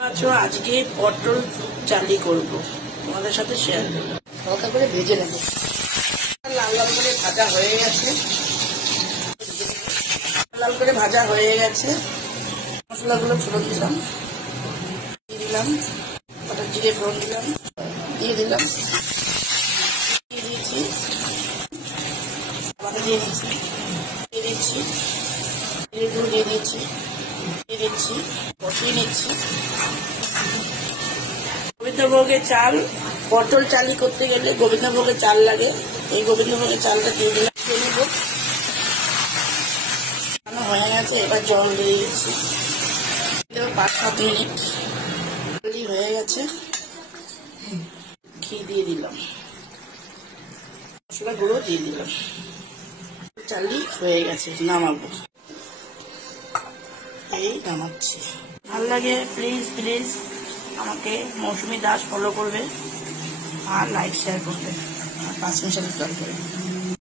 আচ্ছা, আজকে পটল চালি করব, তোমাদের সাথে শেয়ার করব। হালকা করে ভেজে নেব। লাল লাল করে ভাজা হয়ে গেছে, লাল করে ভাজা হয়ে গেছে। মশলাগুলো ফোড়ন দিলাম, দিয়ে দিলাম কটা জিরে ফোড়ন দিলাম, দিয়ে দিলাম, দিয়ে দিয়েছি, দিয়ে দিচ্ছি, দিয়ে দিচ্ছি, জিরেগুলো দিয়ে দিচ্ছি, দিয়ে দিচ্ছি, কষিয়ে নিচ্ছি। গোবিন্দভোগের চাল, পটল চালি করতে গেলে গোবিন্দভোগের চাল লাগে। এই গোবিন্দভোগের চালটা দিয়ে দিলাম, দিয়ে নেব। হয়ে গেছে, এবার জল দিয়ে দিচ্ছি, 5-7 মিনিট। চালি হয়ে গেছে, ঘি দিয়ে দিলাম, মশলা গুঁড়ো দিয়ে দিলাম। চালি হয়ে গেছে, নামাবো। এই নামাচ্ছি। ভালো লাগে প্লিজ প্লিজ আমাকে মৌসুমী দাস ফলো করবে আর লাইক শেয়ার করবে আর 5 মিনিটের দরকার।